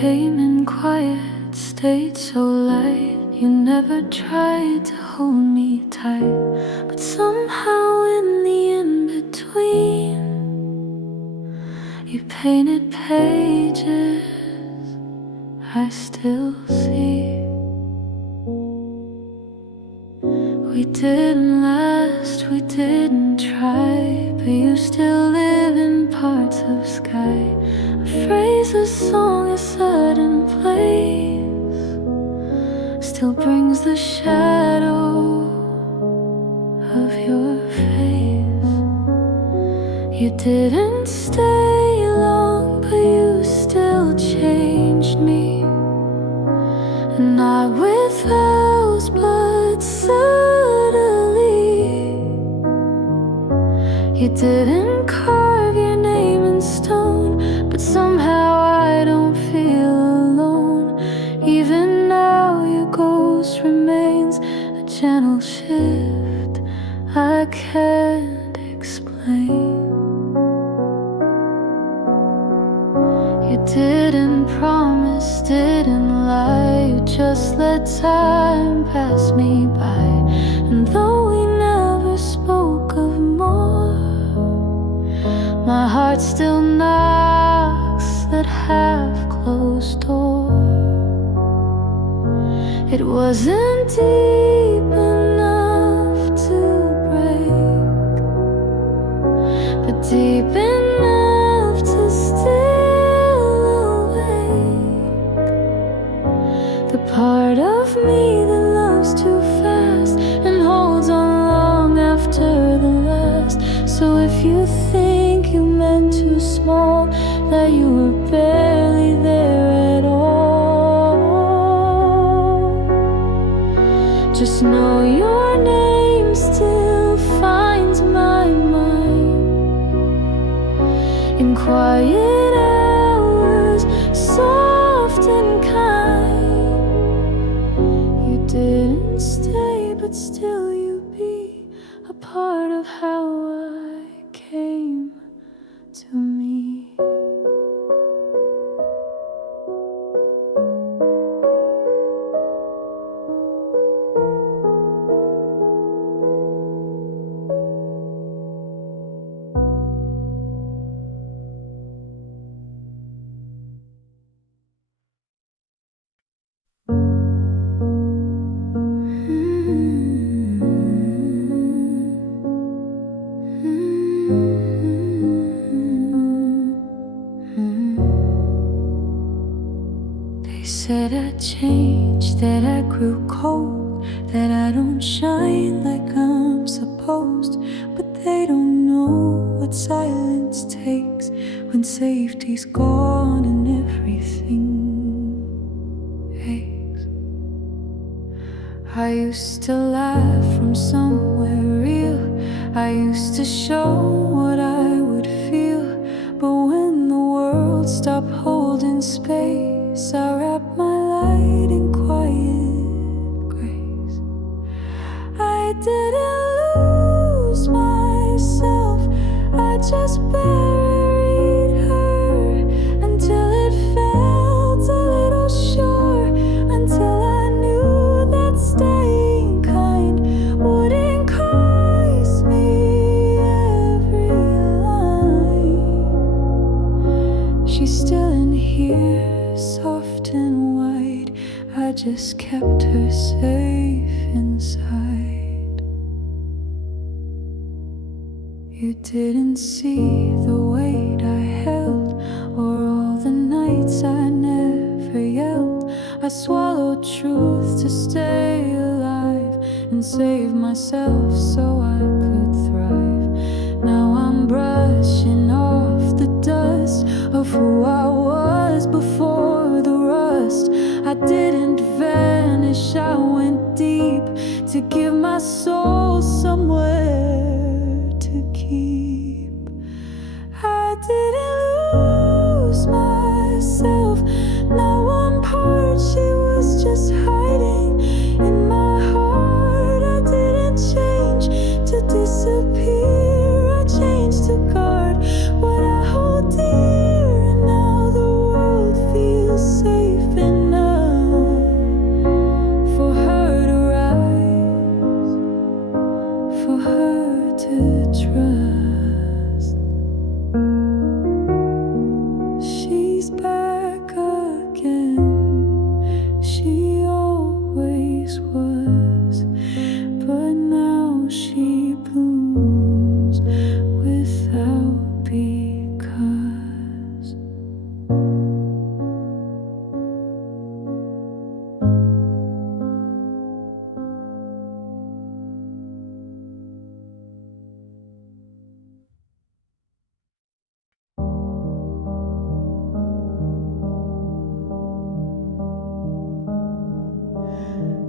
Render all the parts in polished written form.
came in quiet, stayed so light. You never tried to hold me tight, but somehow in the in-between, you painted pages I still see. We didn't last, we didn't try, but you still live in parts of sky. A phrase, a song, a sudden place still brings the shadow of your face. You didn't stay long, but you still changed me. And not with vows, but subtly. You didn't carve your name in stone, but somehow I don't feel alone. Even now your ghost remains, a gentle shift I can't explain. You didn't promise, didn't lie, you just let time pass me by. And though we never spoke of more, my heart still knocks that half-closed door. It wasn't deep enough to break, but deep enough to still awake. The part of me that loves too fast and holds on long after the last. So if you think you meant too small, that you were barely there at all, just know your name still finds my mind in quiet hours, soft and kind. You didn't stay, but still you be a part of how I came to me. They said I changed, that I grew cold, that I don't shine like I'm supposed. But they don't know what silence takes when safety's gone and everything aches. I used to laugh from somewhere real, I used to show what I would feel. But when the world stopped holding space, I wrapped my light in quiet grace. I didn't lose myself, I just buried her until it felt a little sure, until I knew that staying kind wouldn't cost me every line. She's still in here, soft and white, I just kept her safe inside. You didn't see the weight I held, or all the nights I never yelled. I swallowed truth to stay alive and save myself so I could thrive. Now I'm brushing off the dust of who I was before the rust. I didn't vanish, I went deep to give my soul somewhere to keep. I didn't lose myself, not one part, she was just hiding in my heart. I didn't change to disappear, I changed to guard what I hold dear. And now the world feels safe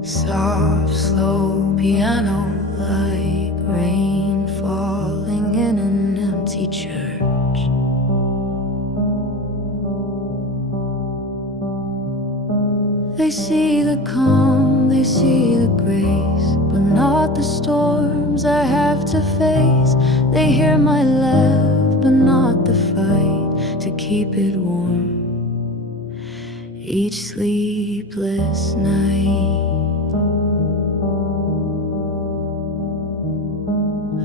Soft, slow piano like rain falling in an empty church. They see the calm, they see the grace, but not the storms I have to face. They hear my laugh, but not the fight to keep it warm each sleepless night.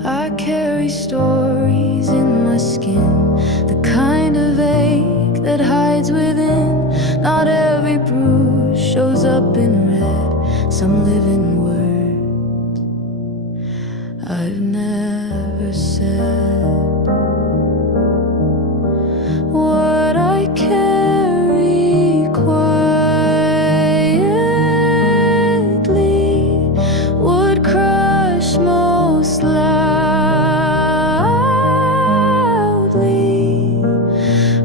I carry stories in my skin, the kind of ache that hides within. Not every bruise shows up in red, some live in words I've never said. What I carry quietly would crush most loudly.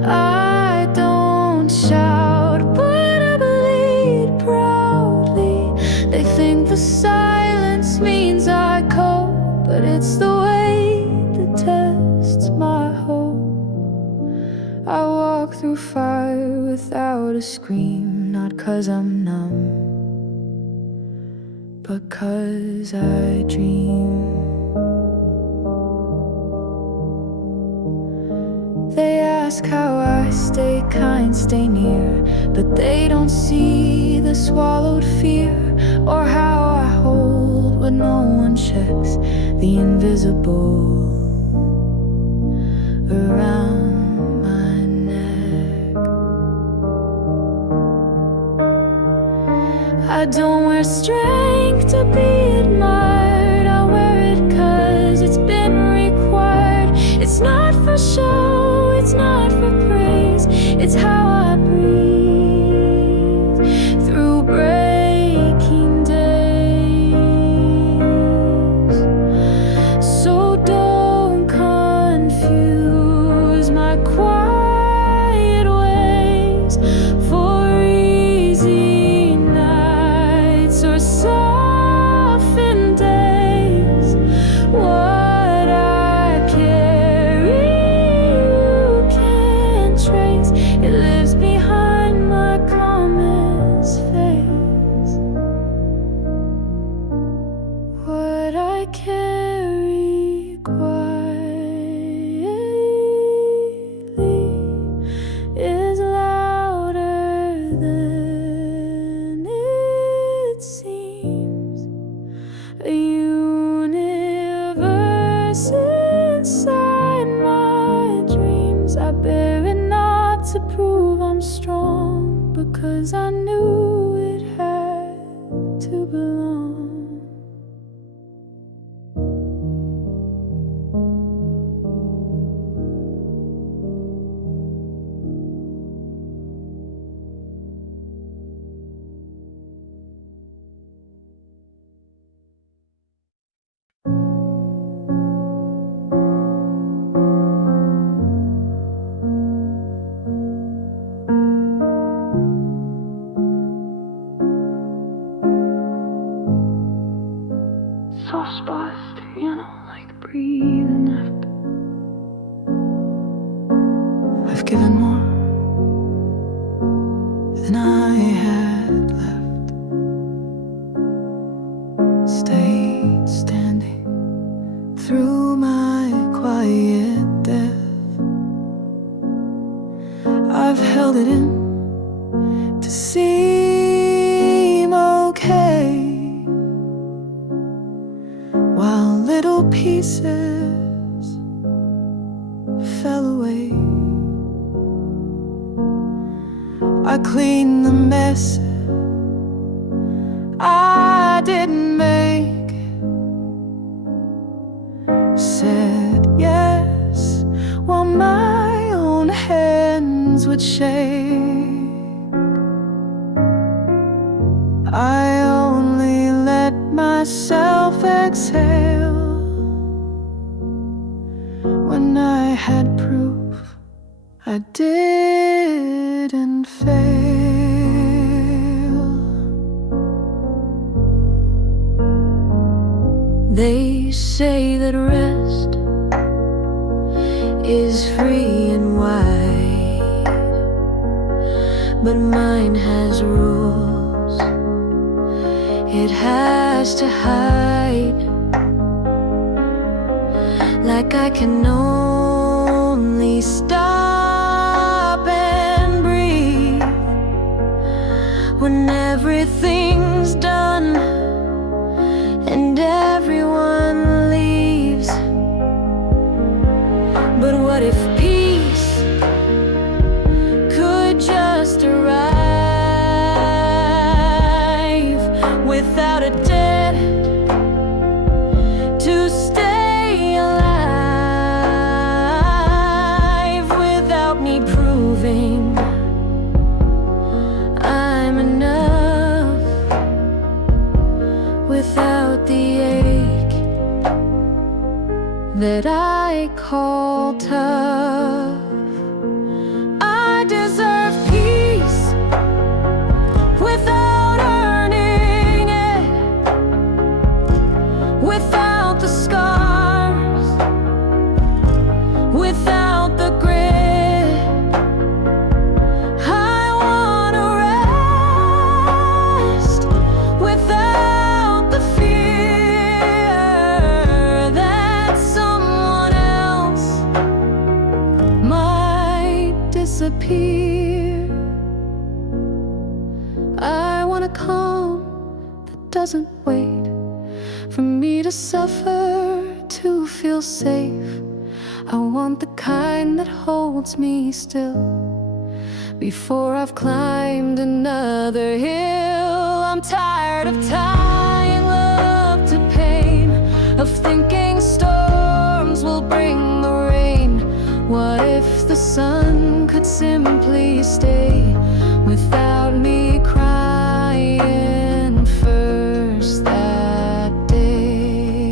I don't shout, but I bleed proudly. They think the silence means I cope, but it's the weight that tests my hope. I walk through fire without a scream, not 'cause I'm numb, but 'cause I dream. They ask how I stay kind, stay near, but they don't see the swallowed fear, or how I hold what no one checks, the invisible around my neck. I don't wear strength to be admired, I wear it 'cause it's been required. It's not for show, it's not for praise, it's how I breathe through breaking days. So don't confuse my quiet ways for easy nights or softened days. What I carry you can't trace, it lives behind my calmest face. What I carry quietly is louder than it seems. A universe inside my dreams. I bear it not to prove I'm strong, because I knew it had to belong. Soft spots, like breathing after. I've given more than I had left. Stayed standing through my quiet death. I've held it in to seem okay, while little pieces fell away. I cleaned the mess I didn't make, said yes while my own hands would shake. I only let myself exhale when I had proof I didn't fail. They say that rest is free and wide, but mine has rules it has to hide. Like I can only stop and breathe when everything's done and everyone leaves. But what if peace could just arrive without a debt to stay alive, without me proving I'm enough, without the ache that I call tough. I deserve peace without earning it, without the scars, without the grit. I wanna rest without the fear that someone else might disappear. I want a calm that doesn't wait for me to suffer, to feel safe. I want the kind that holds me still before I've climbed another hill. I'm tired of tying love to pain, of thinking storms will bring the rain. What if the sun could simply stay without me crying first that day?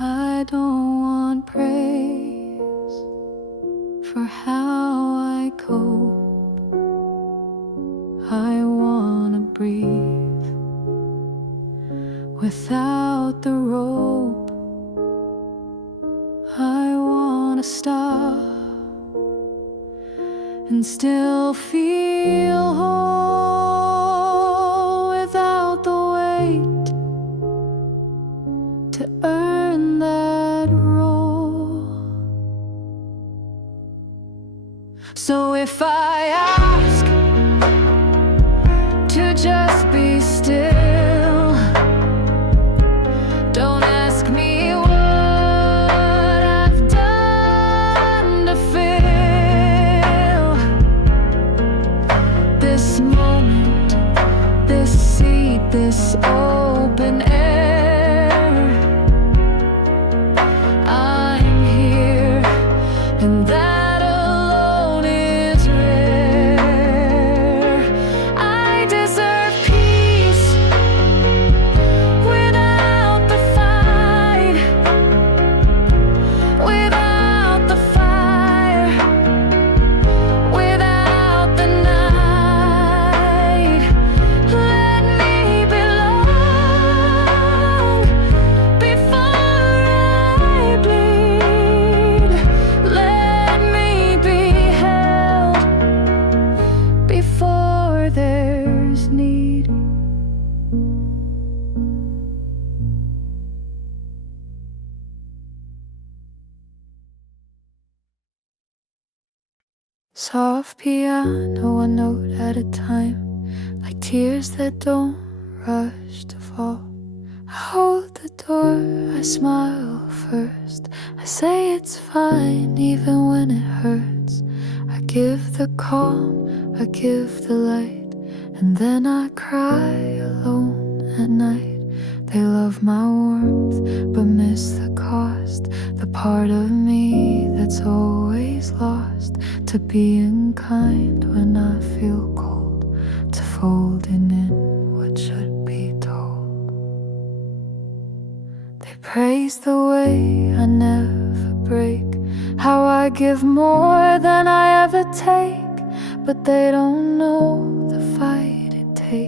I don't want praise for how I cope. I wanna breathe without the rope. I wanna stop and still feel whole, without the weight to earn that role. So if I ask to just be still, don't ask me what I've done to feel this moment, this seat, this open air. I'm here, and that alone is rare. I deserve peace without the fight, without the fire, without the night. Let me belong before I bleed. Let me be held before there's need. Soft piano, one note at a time, like tears that don't rush to fall. I hold the door, I smile first. I say it's fine even when it hurts. I give the calm, I give the light, and then I cry alone at night. They love my warmth but miss the cost, the part of me that's always lost to being kind when I feel cold, to folding in what should be told. They praise the way I never break, how I give more than I ever take, but they don't know the fight it takes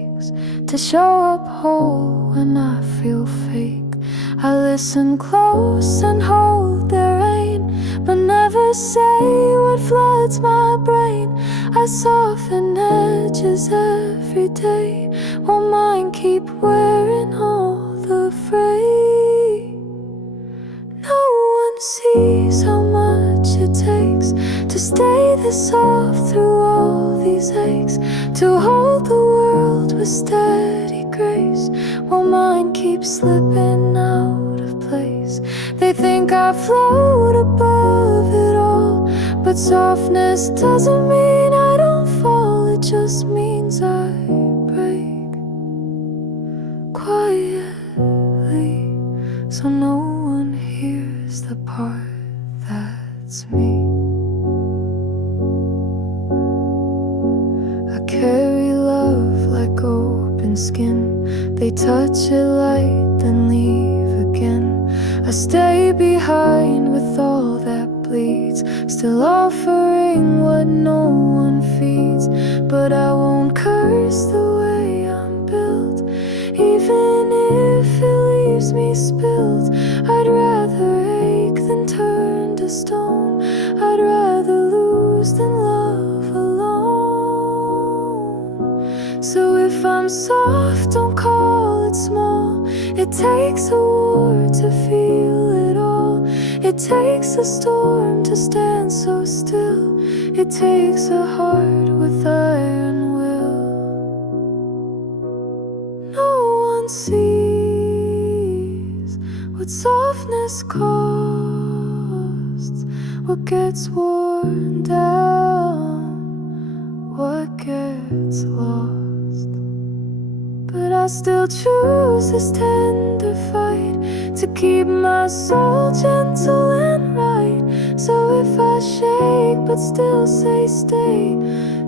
to show up whole when I feel fake. I listen close and hold their rein, but never say what floods my brain. I soften edges every day, while mine keep wearing all the fray. No one sees how much it takes to stay this soft through all these aches, to hold the world with steady grace, while mine keeps slipping out of place. They think I float above it all, but softness doesn't mean I don't fall. It just means I break quietly, so no one hears the part that's me. I carry love like open skin. They touch it light, then leave again. I stay behind with all that bleeds, still offering what no one feeds. But I won't curse the way I'm built, even if it leaves me spilled. I'd rather ache than turn to stone. I'd rather lose than love alone. So if I'm soft, don't call it small. It takes a war to feel it all. It takes a storm to stand so still. It takes a heart with iron will. No one sees what softness costs, what gets worn down, what gets lost. But I still choose this tender fight to keep my soul gentle and right. So if I shake but still say stay,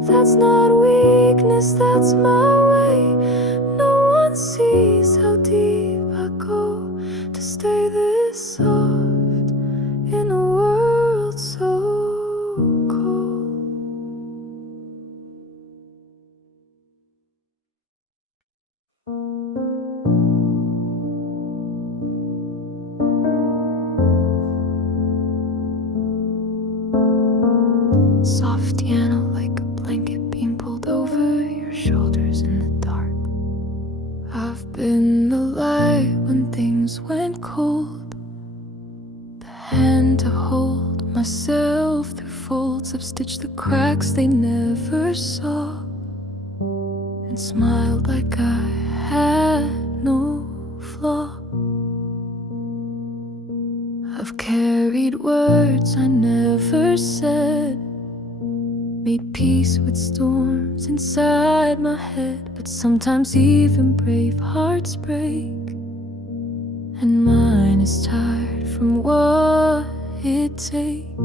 that's not weakness, that's my way. No one sees how deep I go to stay this soft in a world so cold. Soft piano like a blanket being pulled over your shoulders in the dark. I've been the light when things went cold, the hand to hold myself through folds. I've stitched the cracks they never saw, and smiled like I had no flaw. I've carried words I never said, made peace with storms inside my head. But sometimes even brave hearts break, and mine is tired from what it takes.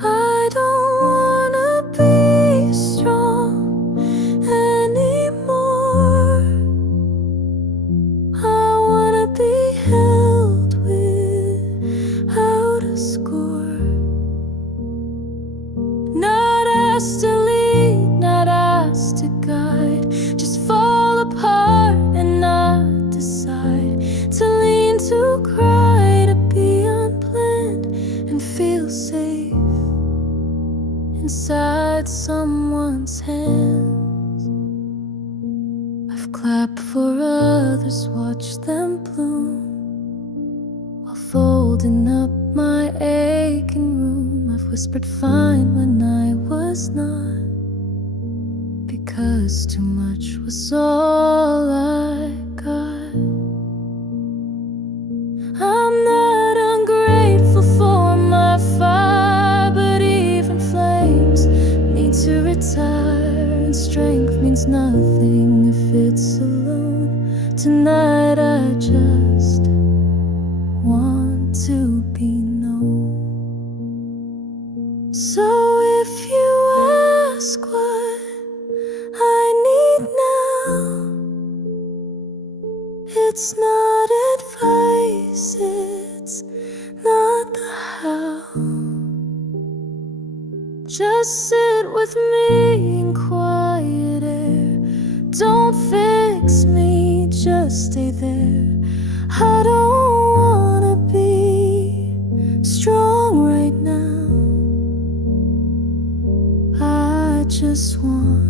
I don't wanna be strong anymore. I wanna be held without a score. Not asked to lead, not asked to guide, just fall apart and not decide. To lean, to cry, to be unplanned, and feel safe inside someone's hands. I've clapped for others, watched them bloom, while folding up my aching room. I've whispered fine when I was not, because too much was all I got. I'm not ungrateful for my fire, but even flames need to retire, and strength means nothing if it's alone. Tonight I just want to be known. So if you ask what I need now, it's not advice, it's not the how. Just sit with me in quiet air, Don't fix me, just stay there. I don't wanna be strong right now. I just want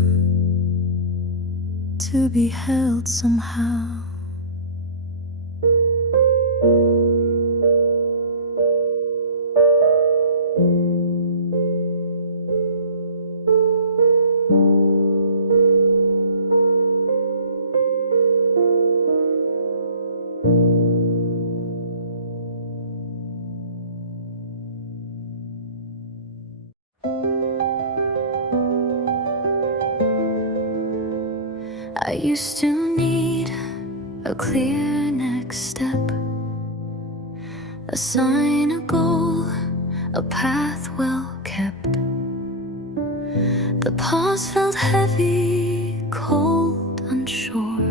to be held somehow. I used to need a clear next step, a sign, a goal, a path well kept. The pause felt heavy, cold, unsure,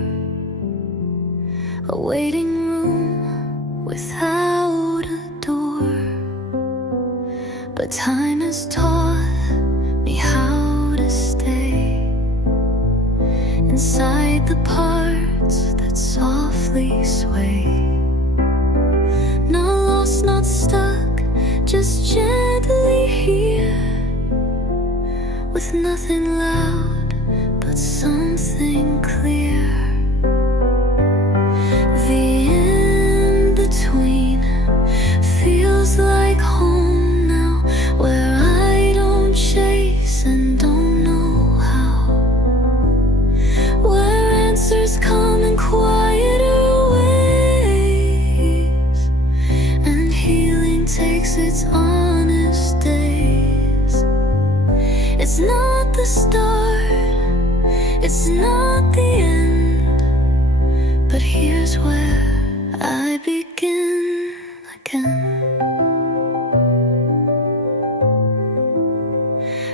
a waiting room without a door. But time has taught me how to stay inside the parts that softly sway. Not lost, not stuck, just gently here, with nothing loud but something clear. The in-between feels like home now, where I don't chase and don't know how, where answers come in quieter ways, and healing takes its honest days. It's not the start, it's not the end, but here's where I begin again.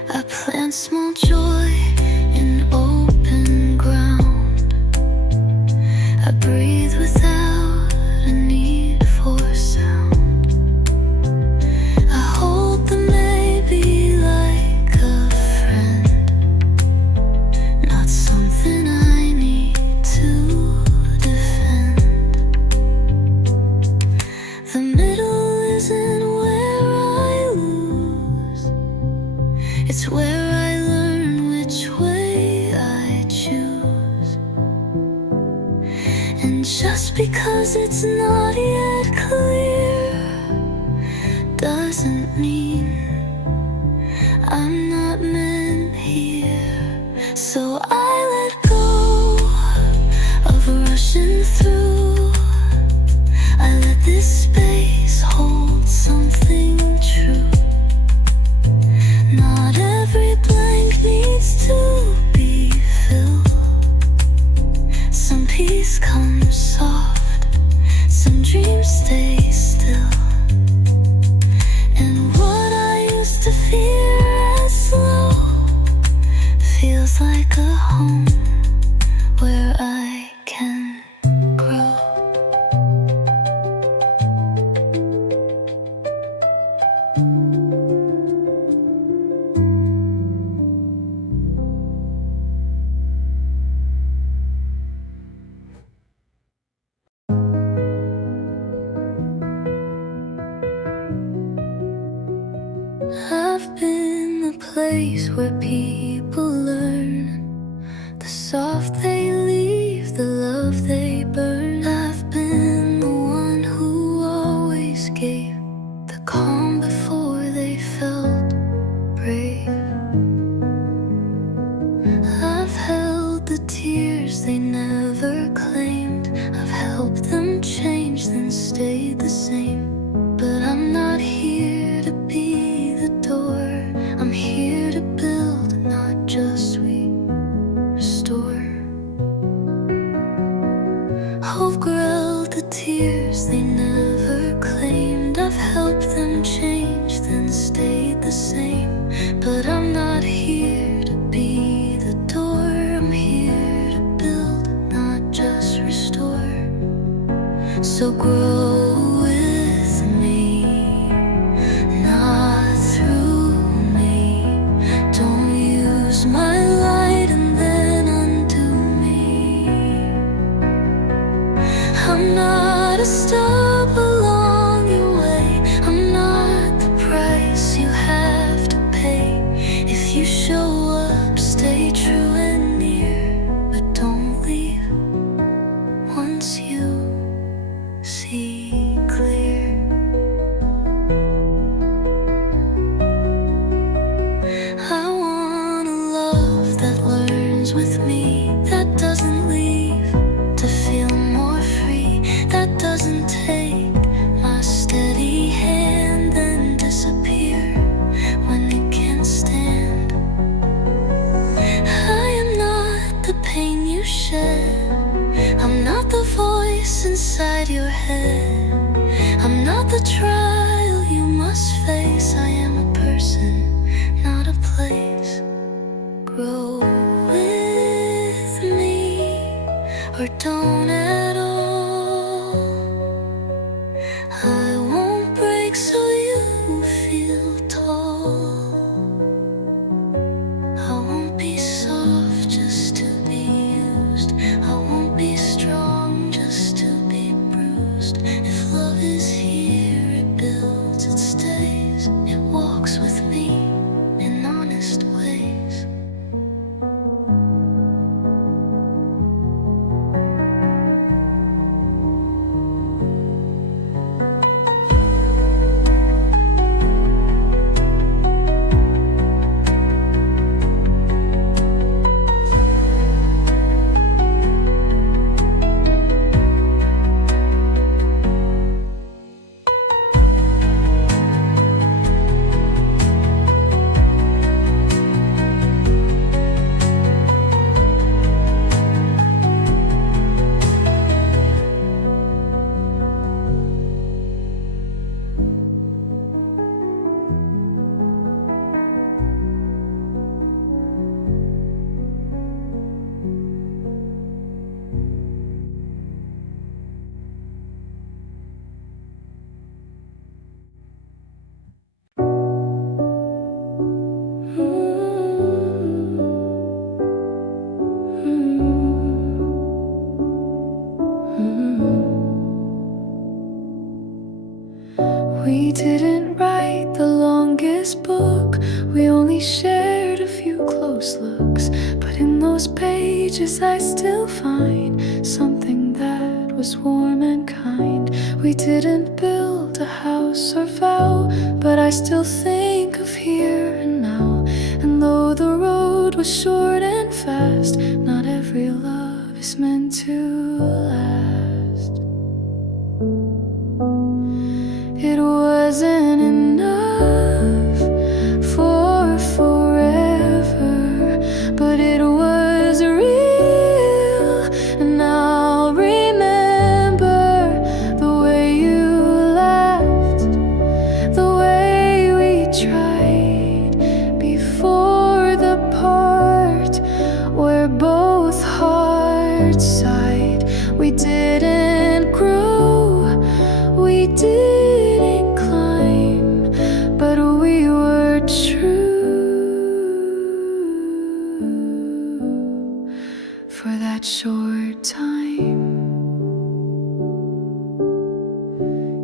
I plant small joy in open ground. I breathe without a need for sound. I hold the maybe like a friend, not something I need to defend. The middle isn't where I lose, it's where I learn which way I choose. And just because it's not yet clear doesn't mean I'm not meant here. So I let go of rushing through. I let this space hold something true. Not every blank needs to be filled. Some peace comes soft, some dreams stay still. And what I used to fear as slow feels like a home where I can grow. I've been the place where people learn, the soft they leave, the love they burn. I've been the one who always gave the calm before they felt brave. I've held the tears they never claimed. I've helped them change, then stayed the same. But I'm not here to be the door. I'm here to build, not just restore. Hope grilled the tears they never claimed. I've helped them change, then stayed the same. But I'm not here to be the door. I'm here to build, not just restore. So grow with me, not through me. Don't use my light and then undo me. head. I'm not the trial you must face. I am a person, not a place. Grow with me or don't at all. I won't break so you feel tall. I won't be soft just to be used. I won't be strong just to be bruised. If love is here, it builds, it stays. It walks with me in honest ways. We didn't write the longest book. We only shared a few close looks. But in those pages I still find something that was warm and kind. We didn't build a house or vow, but I still think of here and now. And though the road was short and fast, not every love is meant to last. It wasn't enough for forever, but it was real. And I'll remember the way you laughed, the way we tried before the part where both hearts sighed. We didn't grow, we didn't climb, but we were true for that short time.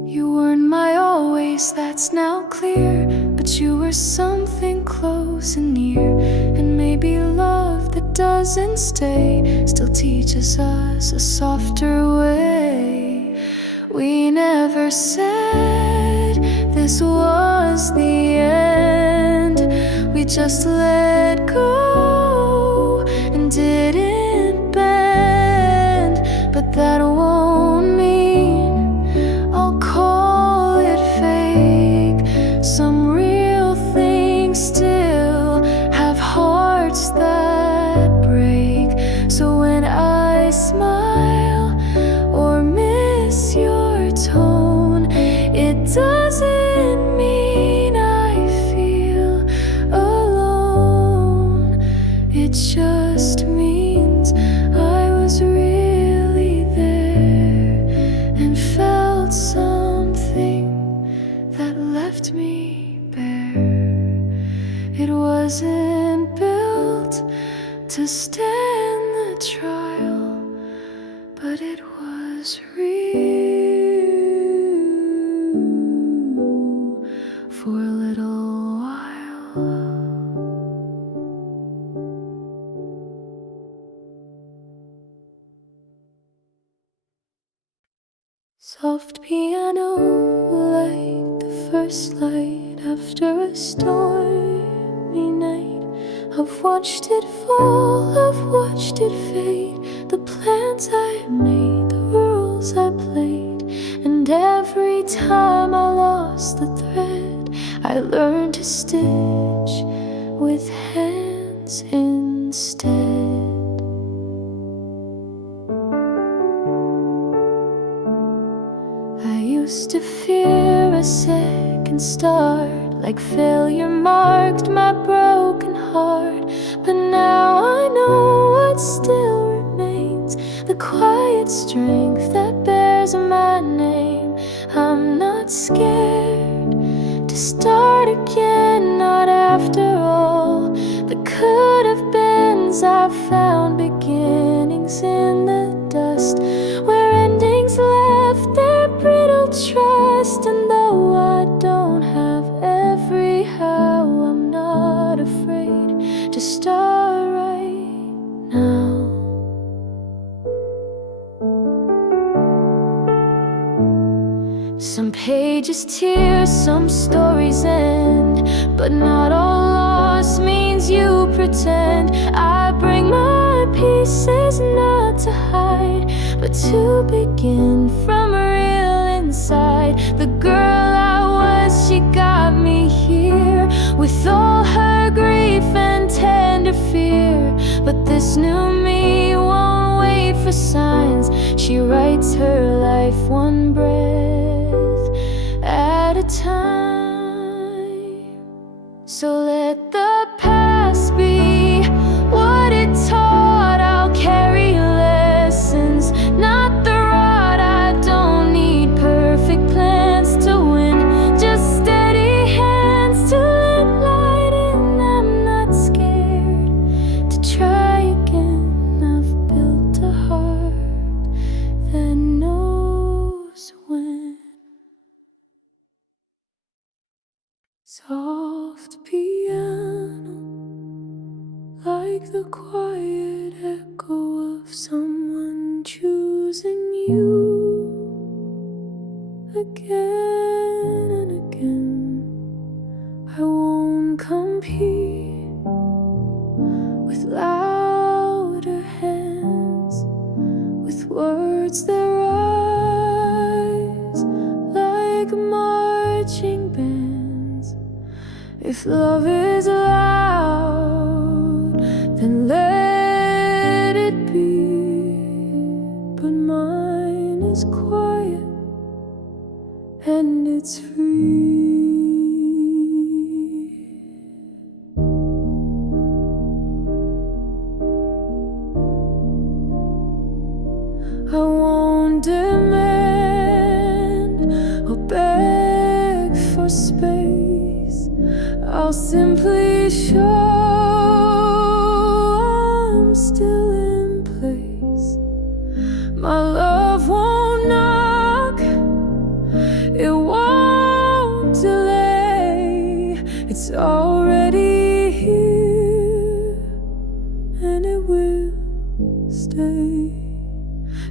You weren't my always, that's now clear, but you were something close and near. And maybe love that doesn't stay still teaches us a softer way. We never said this was the end. We just let go and didn't bend. But that won't mean I'll call it fake. Some real things still have hearts that break. So when I smile or miss your tone, it doesn't mean I feel alone. It just means I was really there and felt something that left me bare. It wasn't built to stand the trial, but it was real for a little while. Soft piano like the first light after a stormy night. I've watched it fall, I've watched it fade. The plans I made, the rules I played. And every time I lost the thread, I learned to stitch with hands instead. like failure marked my broken heart. But now I know what still remains, the quiet strength that bears my name. I'm not scared to start again, not after all the could have beens. I've found beginnings in the dust, where endings left their brittle trust. And though I don't have every how, I'm not afraid to start right now. Some pages tears, some stories end, but not all loss means you pretend. I bring my pieces not to hide, but to begin from real inside. The girl I was, she got me here, with all her grief and tender fear. But this new me won't wait for signs. She writes her life one breath at a time. So let the past be what it taught. I'll carry lessons, not the rod. I don't need perfect plans to win, just steady hands to let light in. I'm not scared to try again. I've built a heart that knows when. Soft piano, like the quiet echo of someone choosing you again and again. I won't compete with louder hands, with words that rise like marching bands. If love is loud, then let it be. But mine is quiet and it's free. I won't demand or beg for space. I'll simply show I'm still in place. My love won't knock, it won't delay. It's already here and it will stay.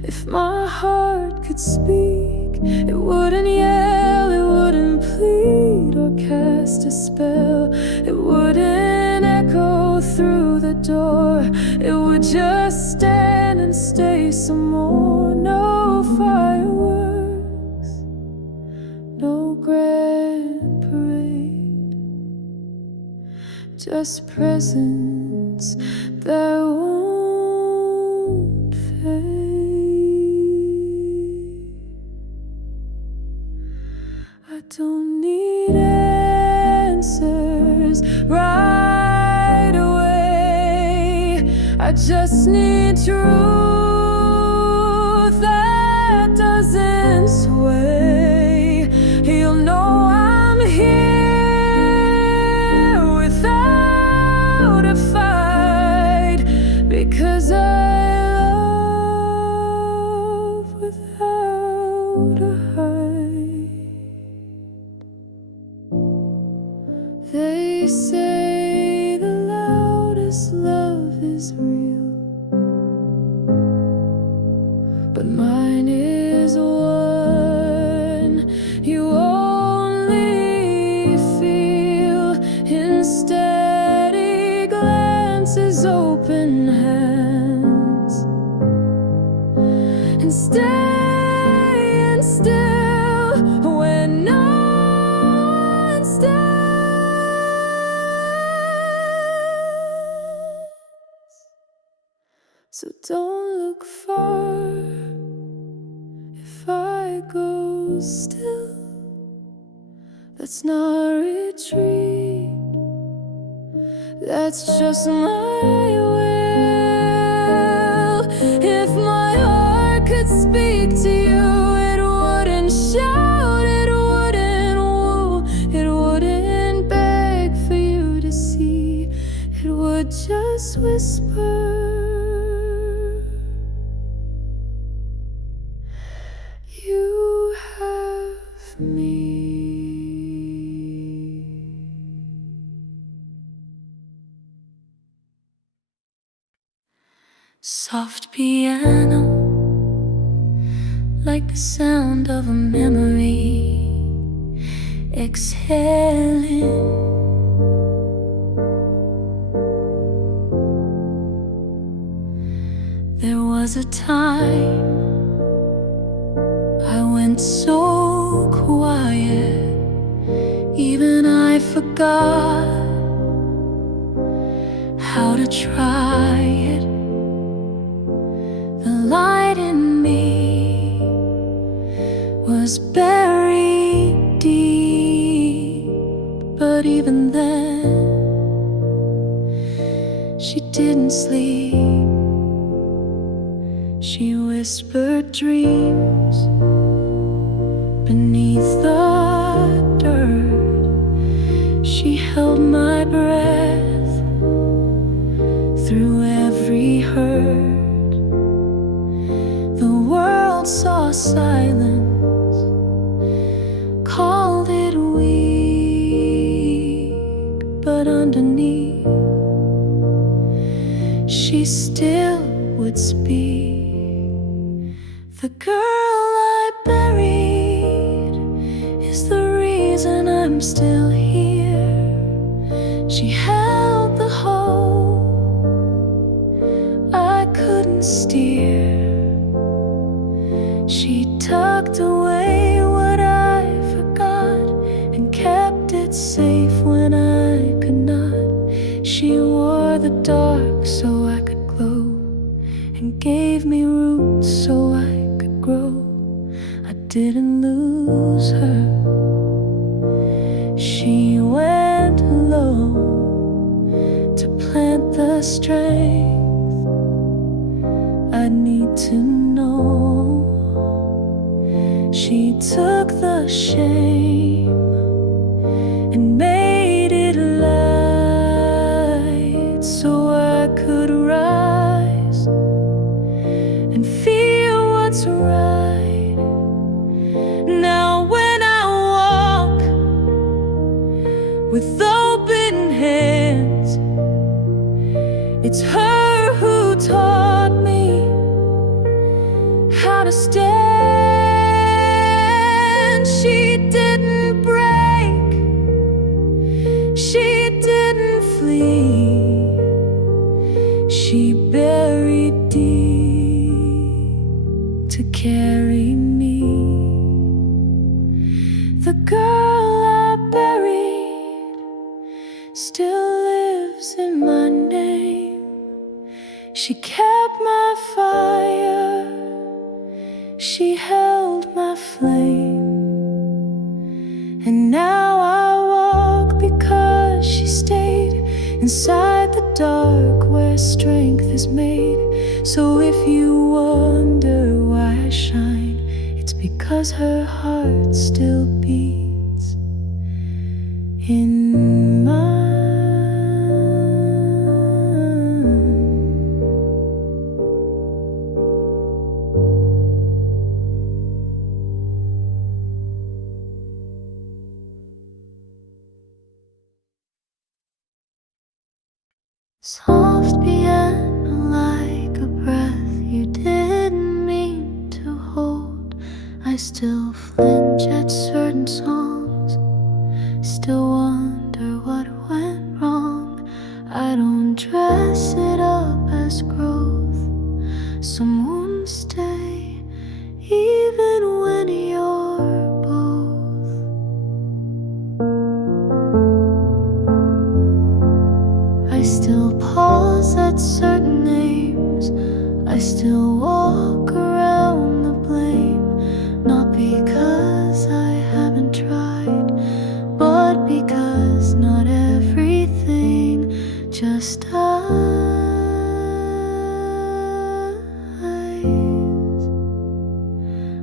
If my heart could speak, it wouldn't yell, it wouldn't plead or cast a spell. It wouldn't echo through the door. It would just stand and stay some more. No fireworks, no grand parade, just presence that won't fade. I don't need answers right away. I just need truth that doesn't sway. You'll know I'm here without a fight, because I love without a hide. They say the loudest love is real, but mine is one you only feel in steady glances, open hands, and staying still when no one's there. So don't look far if I go still. The That's not retreat. That's just my will. If my heart could speak to you, it wouldn't shout, it wouldn't woo, it wouldn't beg for you to see. It would just whisper, you have me. Soft piano, like the sound of a memory exhaling. There was a time I went so quiet, even I forgot how to try it. The light in me was buried deep, but even then she didn't sleep. She whispered dreams beneath the dirt. She held my breath through every hurt. The world saw silence, called it weak, but underneath she still would speak. The girl I buried is the reason I'm still here. She held the hope I couldn't steer. She tucked away what I forgot and kept it safe when I could not. She wore the dark so I could glow, and gave me roots so I could grow. I didn't lose her. She went low to plant the strength I need to know. She took the shame and made it light so I could rise and feel what's right. Now when I walk with open hands, it's her who taught me how to stand. She didn't break, she didn't flee, she buried deep to carry me. The girl I buried still lives in my name. She kept my fire, she held my flame. And now I walk because she stayed inside the dark where strength is made. So if you wonder why I shine, it's because her heart still beats in mine. Soft piano like a breath you didn't mean to hold. I still flinch at certain songs, still wonder what went wrong. I don't dress it up as growth. Some wounds stay even when you're both. I still pause at certain names, I still walk around the blame. Not because I haven't tried, but honest eyes.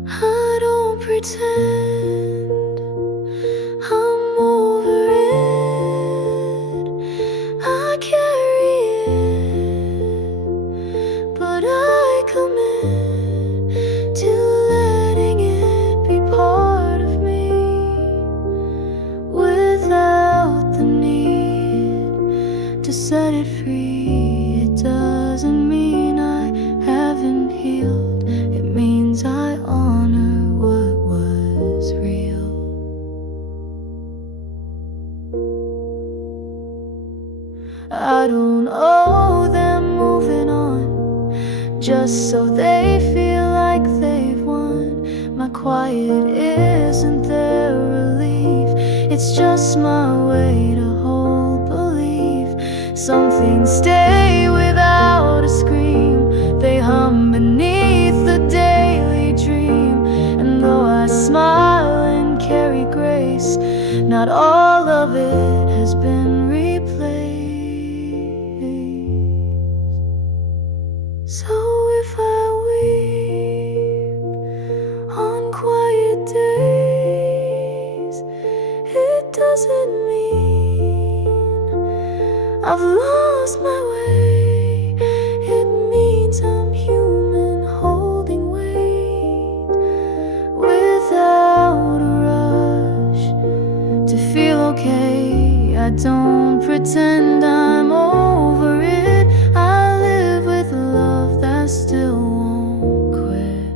I don't pretend I'm over it. I carry it, but I commit to letting it be part of me without the need to set it free. It doesn't mean I haven't healed. It means I honor what was real. I don't owe them moving on just so they feel like they've won. My quiet isn't their relief, it's just my way to hold belief. Some things stay without a scream, they hum beneath the daily dream. And though I smile and carry grace, not all of it has been replaced. So if I weep on quiet days, it doesn't mean I've lost my way. It means I'm human, holding weight without a rush to feel okay. I don't pretend I'm over it. I live with love that still won't quit.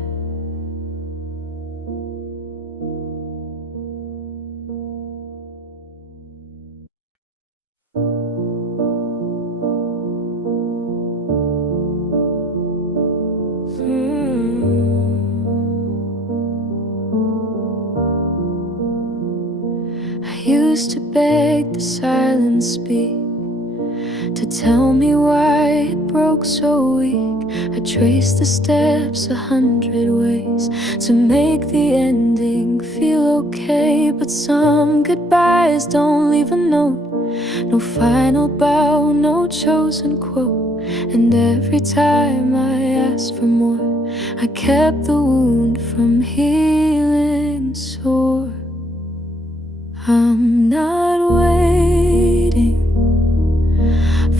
I used to beg the silence speak to tell me why it broke so weak. I traced the steps 100 ways to make the ending feel okay. But some goodbyes don't leave a note, no final bow, no chosen quote. And every time I asked for more, I kept the wound from healing sore. I'm not waiting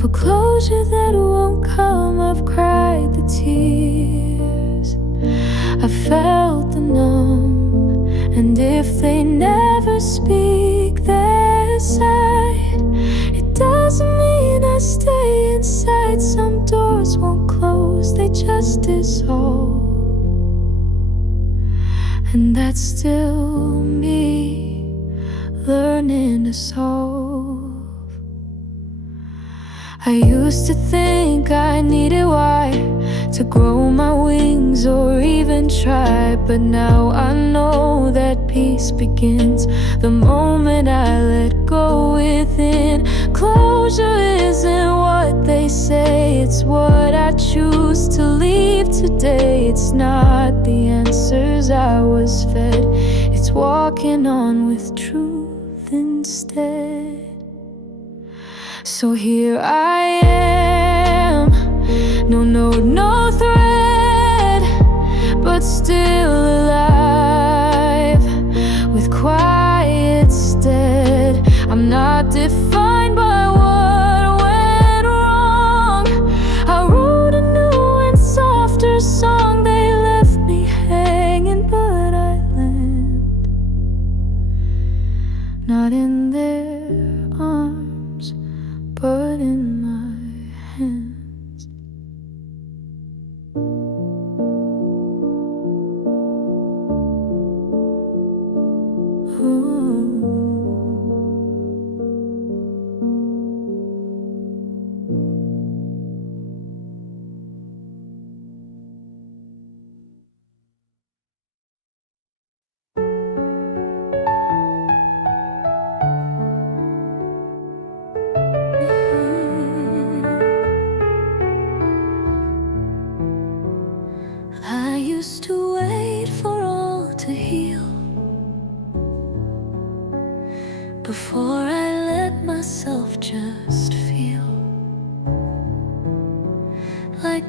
for closure that won't come. I've cried the tears, I felt the numb. And if they never speak their side, it doesn't mean I stay inside. Some doors won't close, they just dissolve. And that's still me learning to solve. I used to think I needed wire to grow my wings or even try, but now I know that peace begins the moment I let go within. Closure isn't what they say, it's what I choose to leave today. It's not the answers I was fed, it's walking on with truth instead. So here I am, no note, no thread, but still alive, with quiet stead. I'm not defined by what went wrong. I wrote a new and softer song. They left me hanging, but I land not in their arms, but in my hands. Ooh.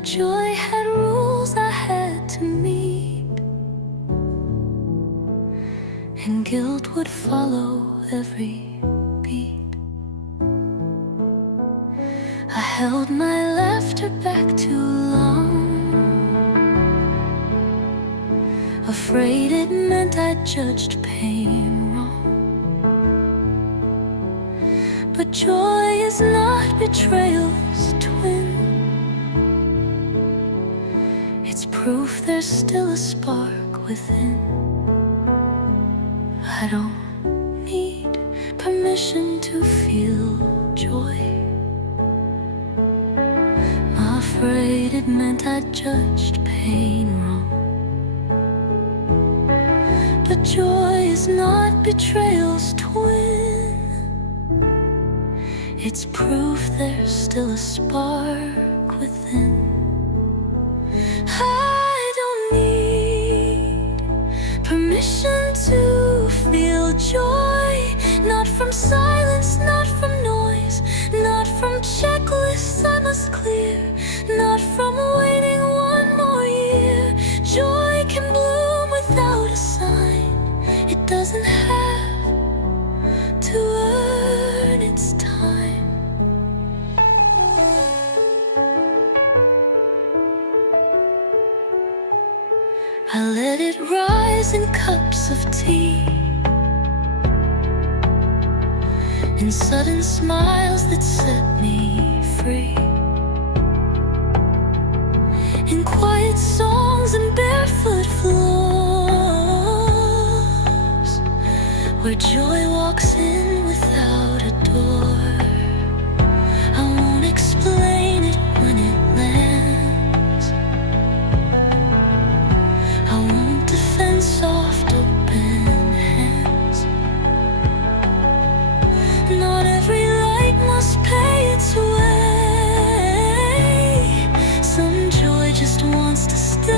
Joy had rules I had to meet, and guilt would follow every beat. I held my laughter back too long, afraid it meant I judged pain wrong. But joy is not betrayal's twin. It's proof there's still a spark within. I don't need permission to feel joy. I'm afraid it meant I judged pain wrong. But joy is not betrayal's twin. It's proof there's still a spark within. I don't need permission to feel joy. Not from silence, not from noise, not from checklists I must clear, not from waiting one more year. Joy can bloom without a sign. It doesn't have to earn its time. I let it rise in cups of tea, in sudden smiles that set me free, in quiet songs and barefoot floors, where joy walks in without a door. I won't explain it when it lands. I won't defend soft open hands. Not every light must pay its way. Some joy just wants to stay.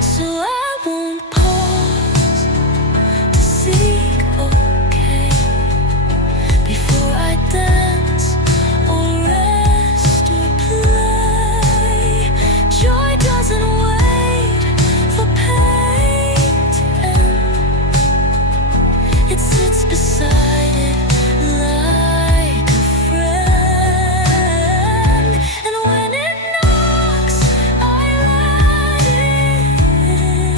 So I won't pause to seek okay before I dance or rest or play. Joy doesn't wait for pain to end. It sits beside it like a friend. And when it knocks, I let it in,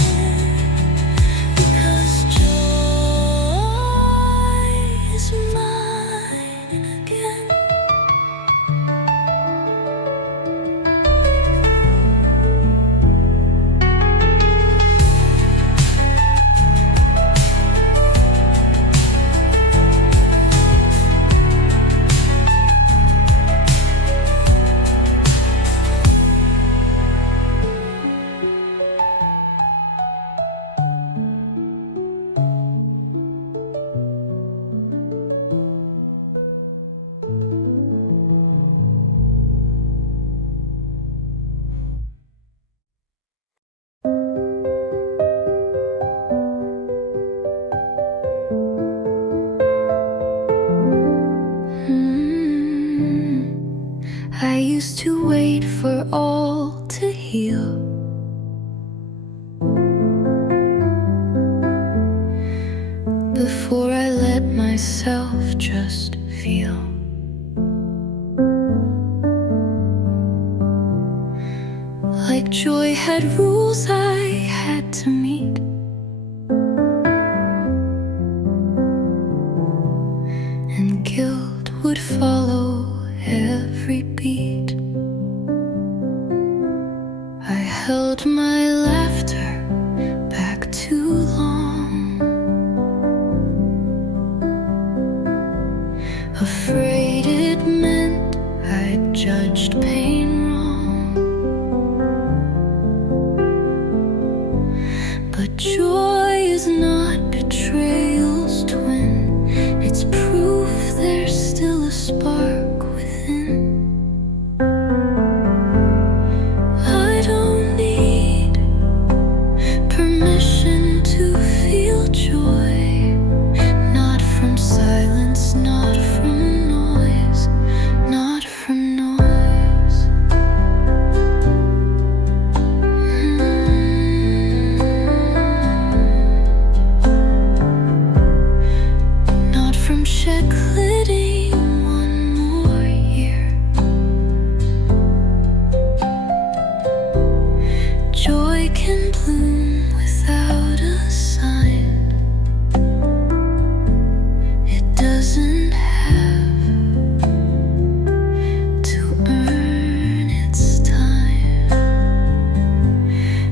because joy is mine again. I used to wait for all to heal, before I let myself just feel. Like joy had rules I had to meet, and guilt would follow every beat. I held my laughter back too long, afraid it meant I judged pain wrong. But joy is not betrayal's twin. It's proof there's still a spark within. I don't need permission to feel joy, not from silence, not from noise, not from noise. checklitting one more year. Joy can bloom without a sign. It doesn't have to earn its time.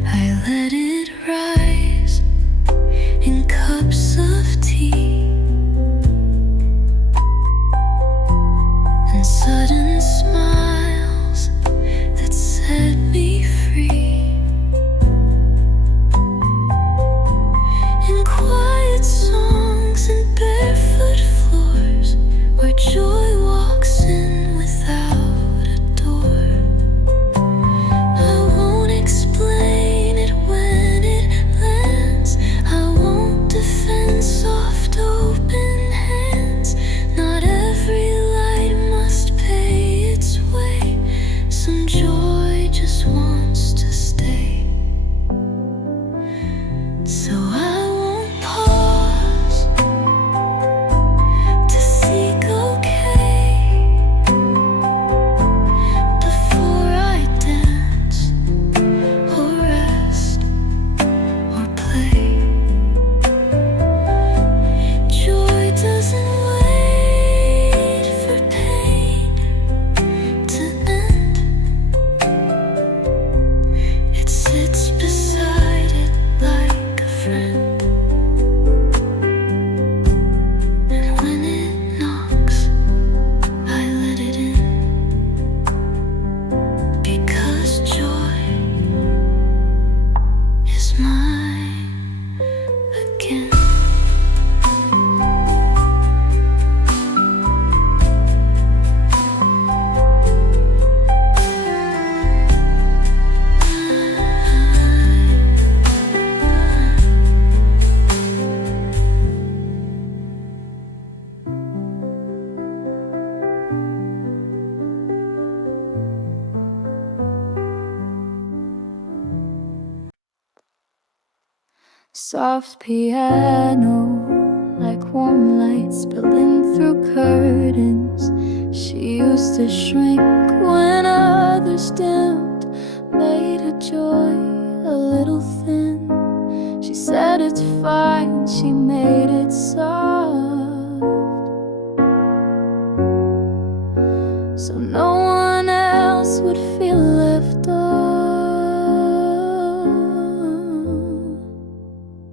I let it rise in cups of tea. Sudden smiles that set me free. In quiet songs and barefoot floors where joy walks in without a door. I won't explain it when it lands. I won't defend soft open hands. Not every some joy just wants to stay. So I won't pause to seek okay before I dance or rest or play. Joy doesn't wait for pain to end. It sits beside it like a friend. And when it knocks, I let it in. Because joy is mine again. Soft piano, like warm lights spilling through curtains. She used to shrink when others dimmed, made her joy a little thin. She said it's fine, she made it soft, so no one else would feel left off.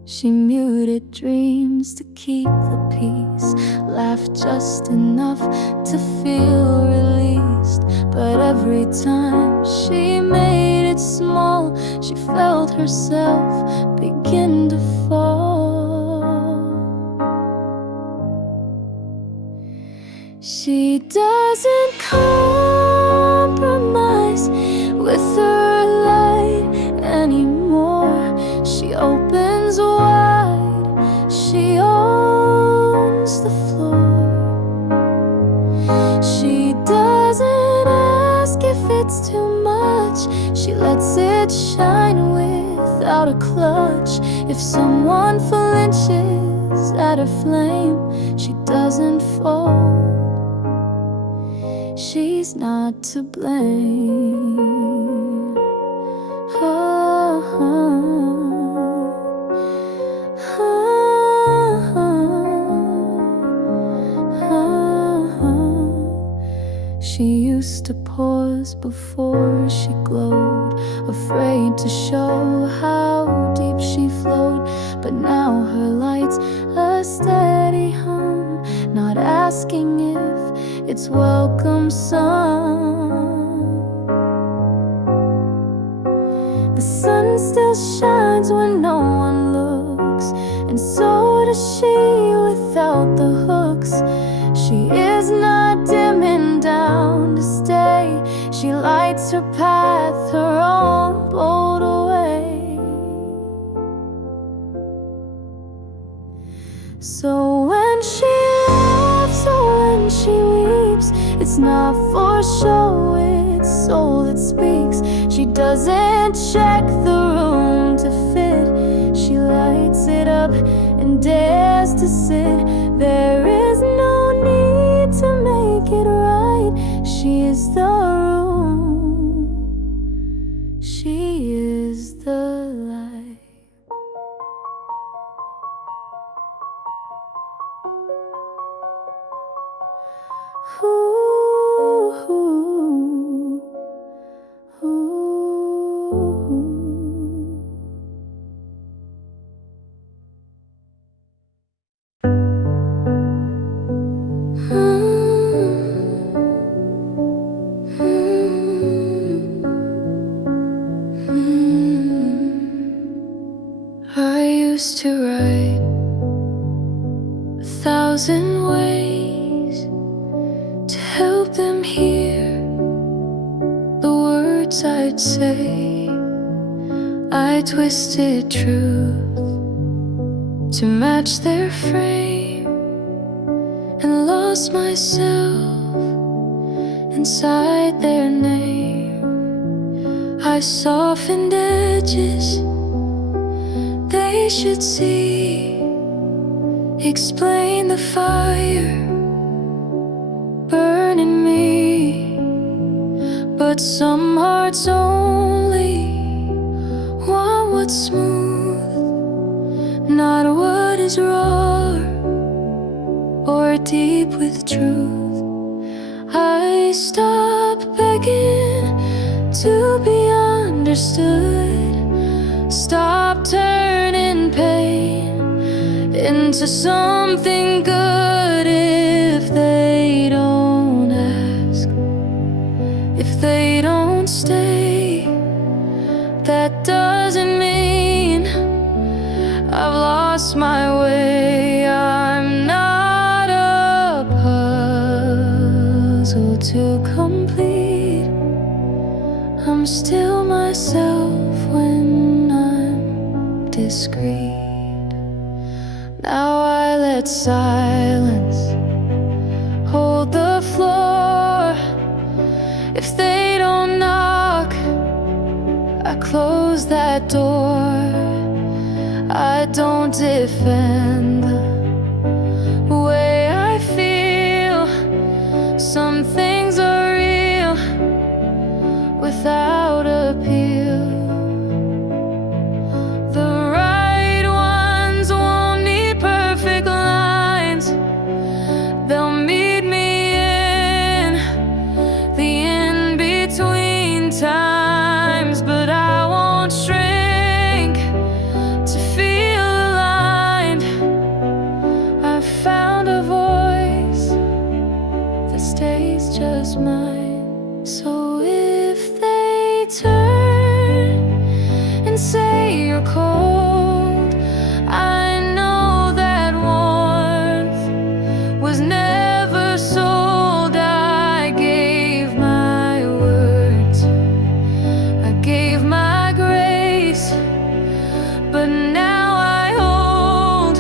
She muted dreams to keep the peace, laughed just enough to feel released. But every time she made it small, she felt herself begin to fall. She doesn't compromise with her light anymore. She opens wide, she owns the floor. She doesn't ask if it's too much, she lets it shine without a clutch. If someone flinches at her flame, she doesn't fold. She's not to blame. She used to pause before she glowed, afraid to show how deep she flowed. But now her light's a steady hum, not asking if it's welcome sun. The sun still shines when no one looks, and so does she without the hooks. She is not dimming down to stay, she lights her path her own bold way. So when she laughs or when she weeps, it's not for show, it's soul that speaks. She doesn't check the room to fit, she lights it up and dares to sit. There is no I used to write 1,000 ways to help them hear the words I'd say. I twisted truth to match their frame and lost myself inside their name. I softened edges they should see, explain the fire burning me. But some hearts only want what's smooth, not what is raw or deep with truth. I stopped begging to be understood, stop turning pain into something good. If they don't ask, if they don't stay, that doesn't mean I've lost my way. I'm not a puzzle to complete. I'm still myself when I'm discreet. Now I let silence hold the floor. If they don't knock, I close that door. I don't defend the way I feel. Some things are real without appeal. The right ones won't need perfect lines. They'll meet me in the in-between times. But I won't shrink to feel aligned. I found a voice that stays just mine. So if they turn and say you're cold, I know that warmth was never sold. I gave my words, I gave my grace, but now I hold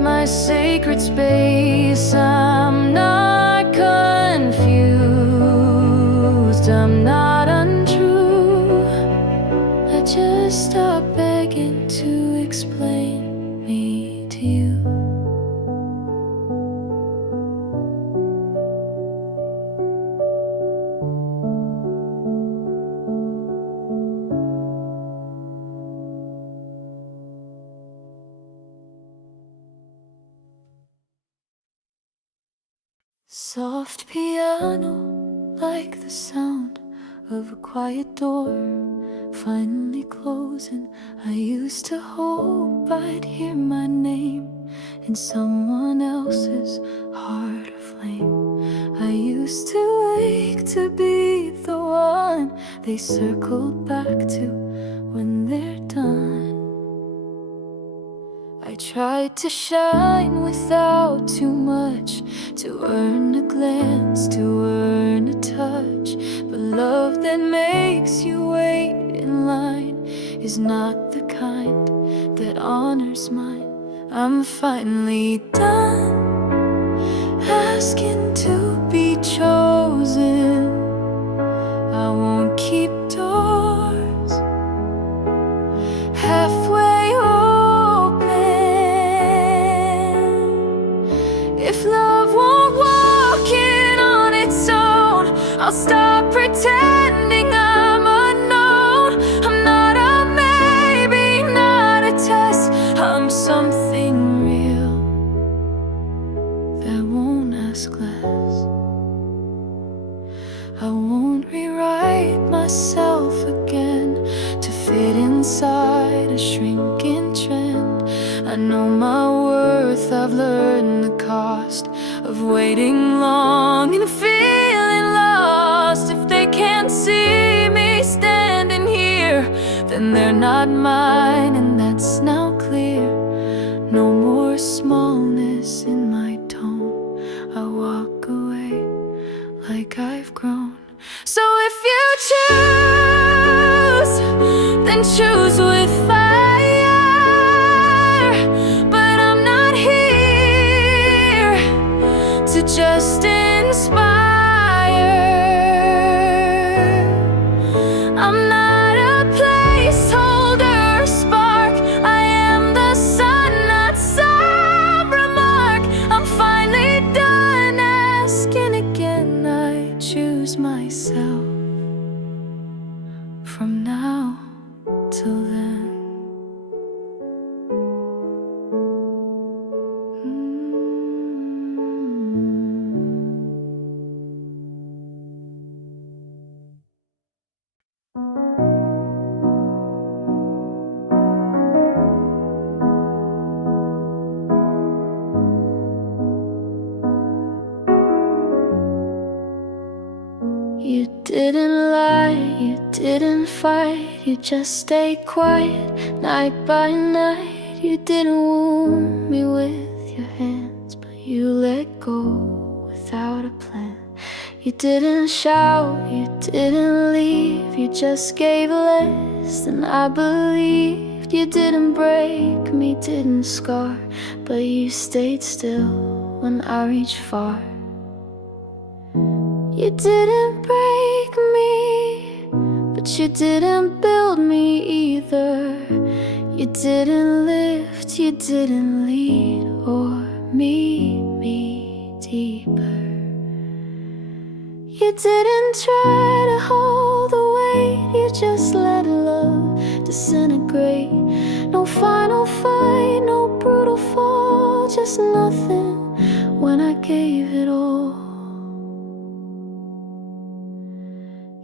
my sacred space. I'm not confused, I'm not untrue. I just stopped begging to explain me to you. Soft piano, like the sound of a quiet door finally closing. I used to hope I'd hear my name in someone else's heart or flame. I used to wake to be the one they circled back to when they're done. I tried to shine without too much, to earn a glance, to earn a touch. But love that makes you wait in line is not the kind that honors mine. I'm finally done asking to be chosen. I won't keep doors halfway open. If love won't walk in on its own, I'll stop pretending I'm unknown. I'm not a maybe, not a test. I'm something real that won't ask less. waiting long and feeling lost. If they can't see me standing here, then they're not mine, and that's now clear. No more smallness in my tone. I walk away like I've grown. So if you choose, then choose with fire. But I'm not here to just inspire. I'm not a placeholder spark. I am the sun, not some remark. I'm finally done asking again. I choose myself from now till then. You didn't lie, you didn't fight, you just stayed quiet night by night. You didn't wound me with your hands, but you let go without a plan. You didn't shout, you didn't leave, you just gave less than I believed. You didn't break me, didn't scar, but you stayed still when I reached far. You didn't break me, but you didn't build me either. You didn't lift, you didn't lead or meet me deeper. You didn't try to hold the weight, you just let love disintegrate. No final fight, no brutal fall, just nothing when I gave it all.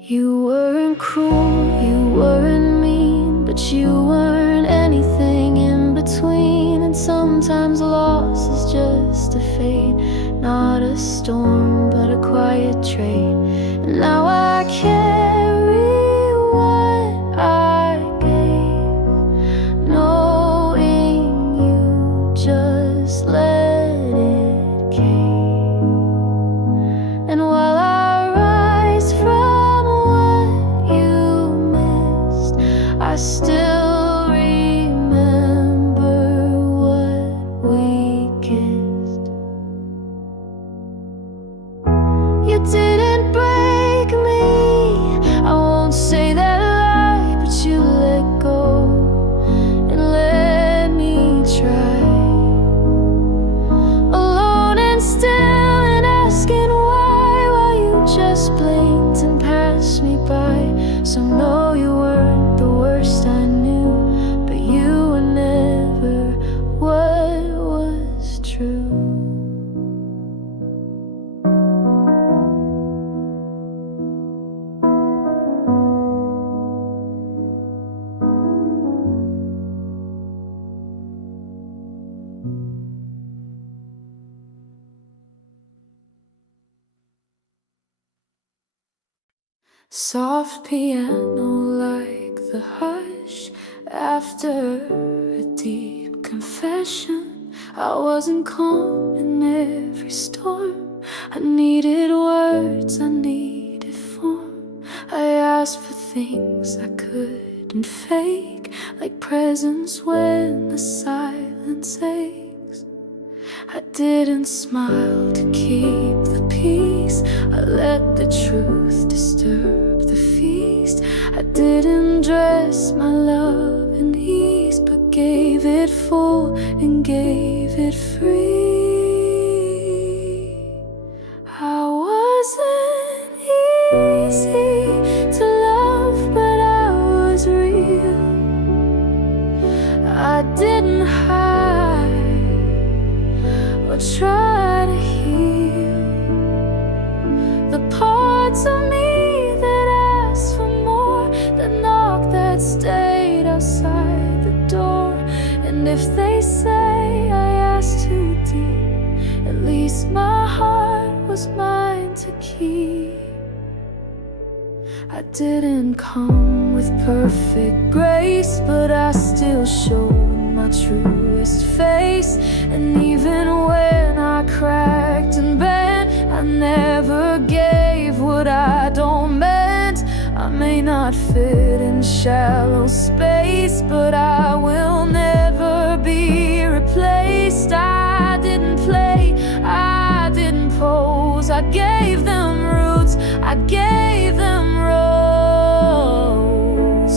You weren't cruel, you weren't mean, but you weren't anything in between. And sometimes loss is just a fate, not a storm, but a quiet trait. And now I carry what I gave, knowing you just let it cave. And while I rise from what you missed, I still remember what we kissed. You didn't break me, I won't say that lie, but you let go and let me try. Alone and still and asking why, while you just blinked and passed me by. So no, you weren't the worst I knew, but you were never what was true. Soft piano like the hush after a deep confession. I wasn't calm in every storm. I needed words, I needed form. I asked for things I couldn't fake, like presence when the silence aches. I didn't smile to keep the peace, I let the truth disturb the feast. I didn't dress my love in ease, but gave it full and gave it free. I wasn't easy to love, but I was real. I didn't hide or try to heal the parts of me that asked for more, that knocked, that stayed outside the door. And if they say I asked too was mine to keep. I didn't come with perfect grace, but I still showed my truest face. And even when I cracked and bent, I never gave what I don't meant. I may not fit in shallow space, but I will never be replaced. I didn't play, I didn't pose, I gave them roots, I gave them roles.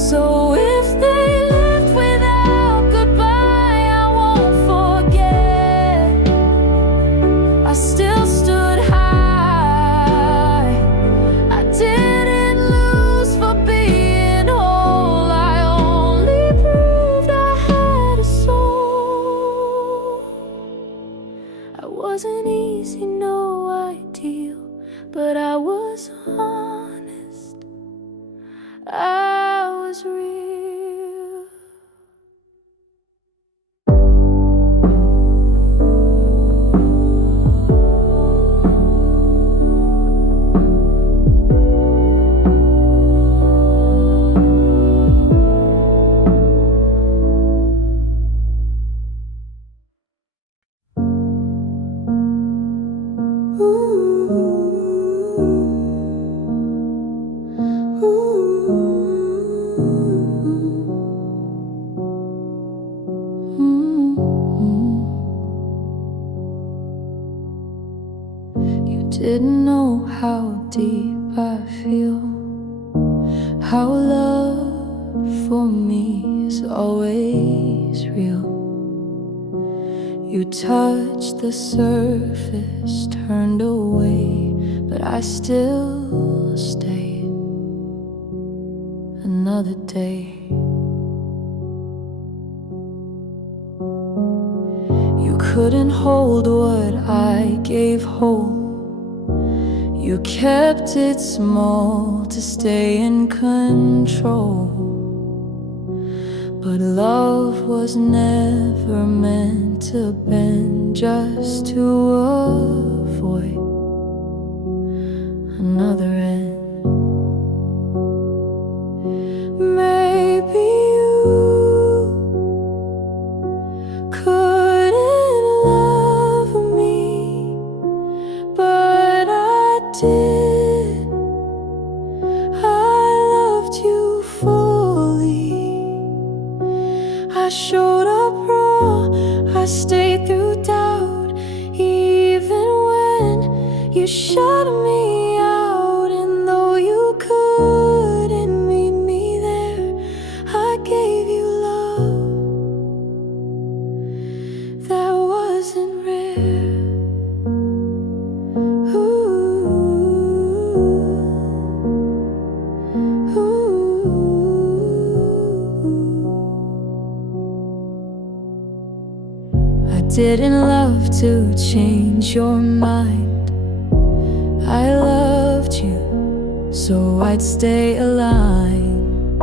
So if they left without goodbye, I won't forget. I still stood high. I didn't lose for being whole. I only proved I had a soul. I wasn't easy, no ideal, but I was honest, I was real. You didn't know how deep I feel, how love for me is always real. You touched the surface, turned away, but I still stayed another day. You couldn't hold what I gave whole. You kept it small to stay in control. But love was never meant to bend just to avoid another end. Maybe you couldn't love me, but I did. I loved you fully. I showed up raw, I stayed through doubt, even when you shut me out. And though you couldn't meet me there, I gave you love that wasn't rare. I didn't love to change your mind. I loved you so I'd stay aligned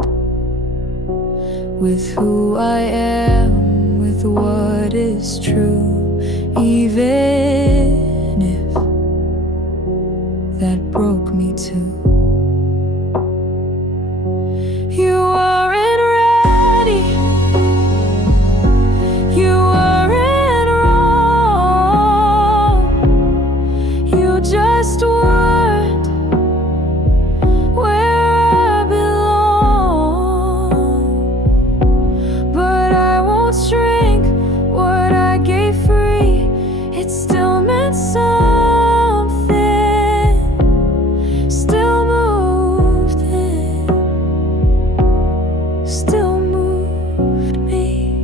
with who I am, with what is true, even if that broke me too. You weren't ready, you weren't wrong, you just weren't where I belong. But I won't shrink what I gave free, it still meant something, still moved it, still moved me.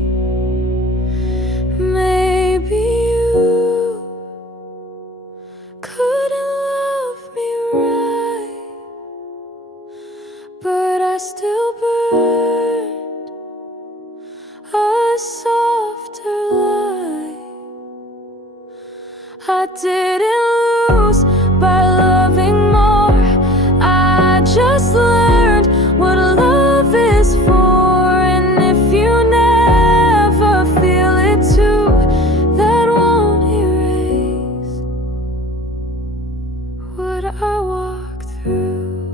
Maybe you couldn't love that I walk through.